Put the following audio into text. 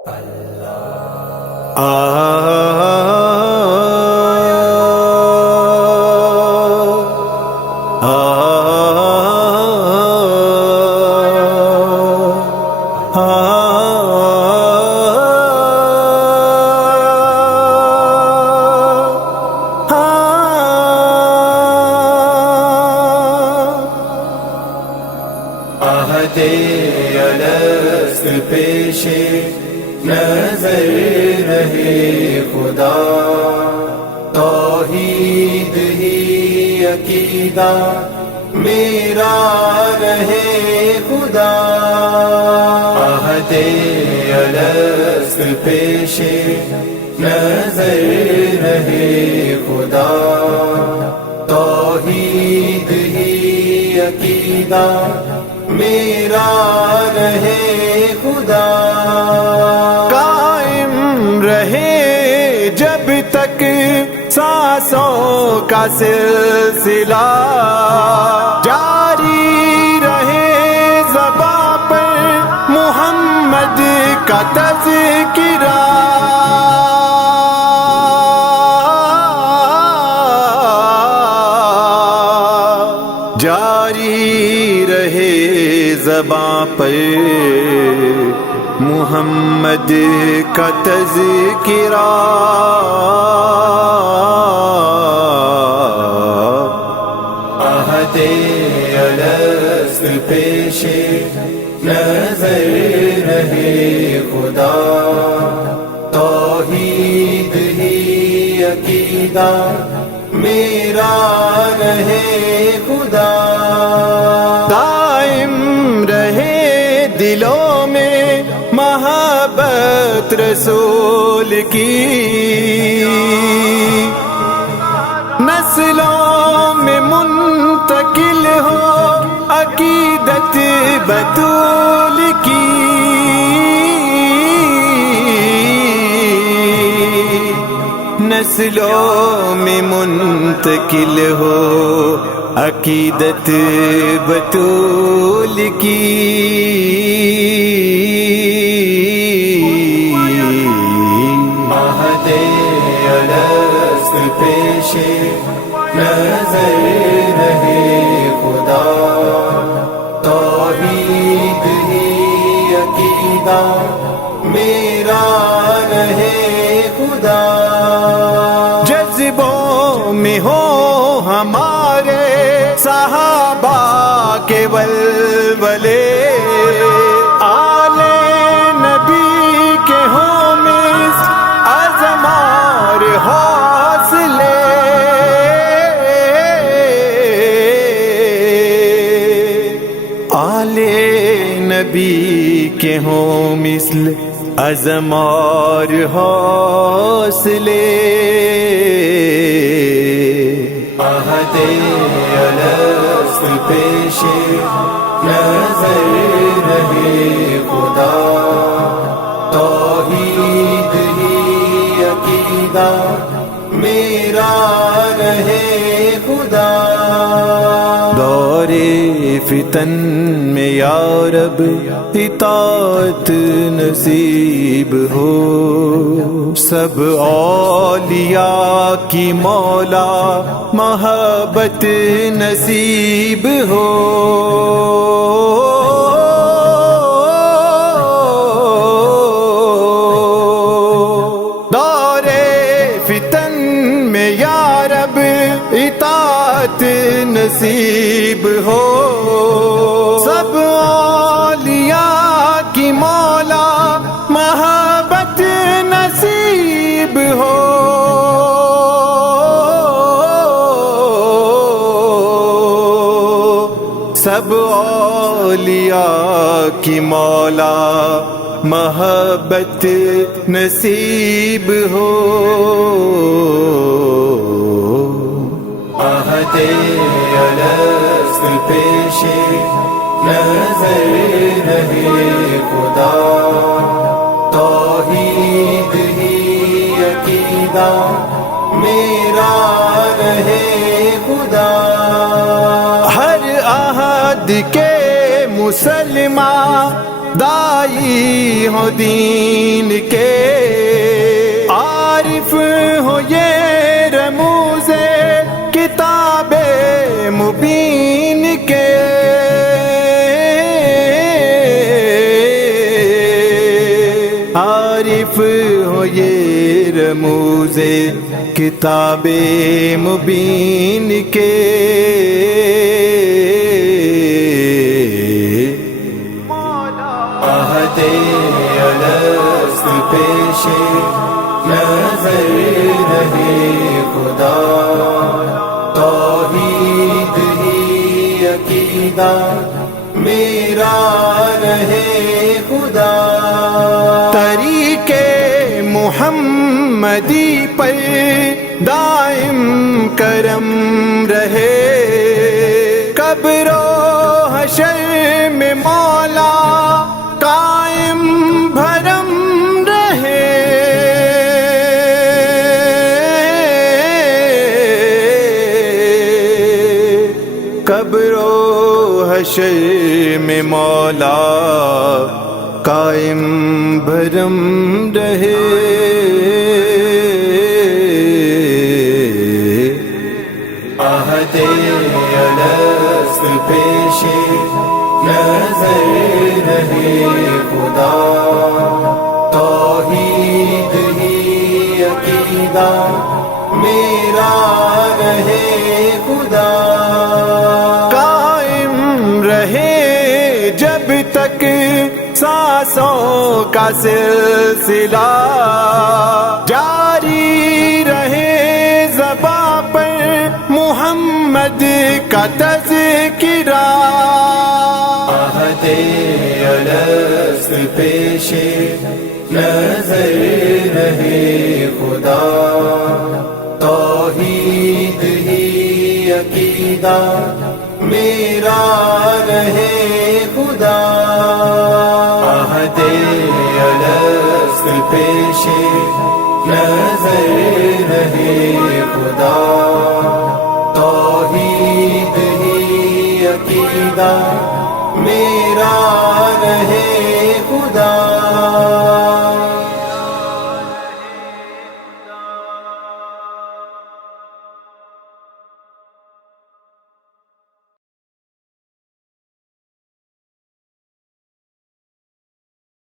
عہد الست پیش نظر رہے خدا، توحید ہی عقیدہ میرا رہے خدا۔ عہد الست پیش نظر رہے خدا، توحید ہی عقیدہ میرا رہے خدا۔ قائم رہے جب تک سانسوں کا سلسلہ، جاری رہے زباں پر محمد کا تذکرہ، جاری رہے زباں پر محمد کا تذکرہ۔ عہد الست پیش نظر رہے خدا، توحید ہی عقیدہ میرا رہے خدا۔ دائم رہے دلوں میں محبت رسول کی، نسلوں میں منتقل ہو عقیدت بطول کی، نسلوں میں منتقل ہو عقیدت بطول کی۔ عہد الست پیش نظر رہے خدا، توحید ہی عقیدہ میرا رہے خدا۔ جذبوں میں ہو ہمارے صحابہ کے ولولے، آل نبی کے ہوں مصر عزم اور حوصلے، آل نبی کے ہوں مثل عزم اور حوصلے۔ عہد الست پیش نظر رہے خدا، توحید ہی عقیدہ میرا رہے خدا۔ دور فتن میں یا رب اطاعت نصیب ہو، سب اولیاء کی مولا محبت نصیب ہو۔ دور فتن میں یا رب اطاعت نصیب ہو، سب اولیاء کی مولا محبت نصیب ہو۔ سب اولیاء کی مولا محبت نصیب ہو۔ عہد الست پیش نظر رہے خدا، توحید ہی عقیدہ میرا رہے خدا۔ ہر عہد کے مسلمان دائی ہو دین کے، عارف ہو یہ رموز کتاب مبین کے، عارف ہو یہ رموز کتاب مبین کے، عہد الست پیش نظر رہے خدا، توحید ہی عقیدہ میرا رہے خدا، طریق محمدی پر دائم کرم رہے، قبر و حشر میں مولا قائم بھرم رہے، قبر و حشر میں مولا قائم بھرم رہے، عہد الست پیش نظر رہے خدا، توحید ہی عقیدہ میرا رہے خدا، قائم رہے جب تک سانسوں کا سلسلہ، جاری رہے زباں پر محمد کا تذکرہ، عہد الست پیش نظر رہے خدا، توحید ہی عقیدہ میرا رہے خدا، عہد الست پیش نظر رہے خدا، توحید ہی عقیدہ میرا رہے